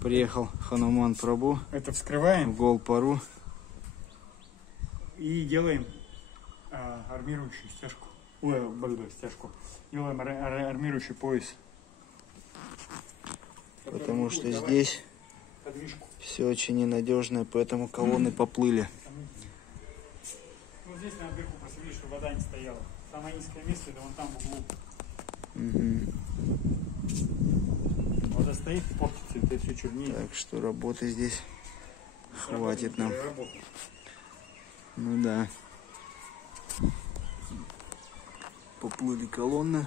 Приехал Хануман Прабу. Это вскрываем в Голпару. и делаем армирующую стяжку. Стяжку. Делаем армирующий пояс. Потому что здесь подвижку. все очень ненадежное, поэтому колонны поплыли. Вот здесь наверху просвели, чтобы вода не стояла. Самое низкое место это вон там в углу. Вода стоит и портится, это все чернее. Так что работы здесь хватит нам. Ну да. Поплыли колонны.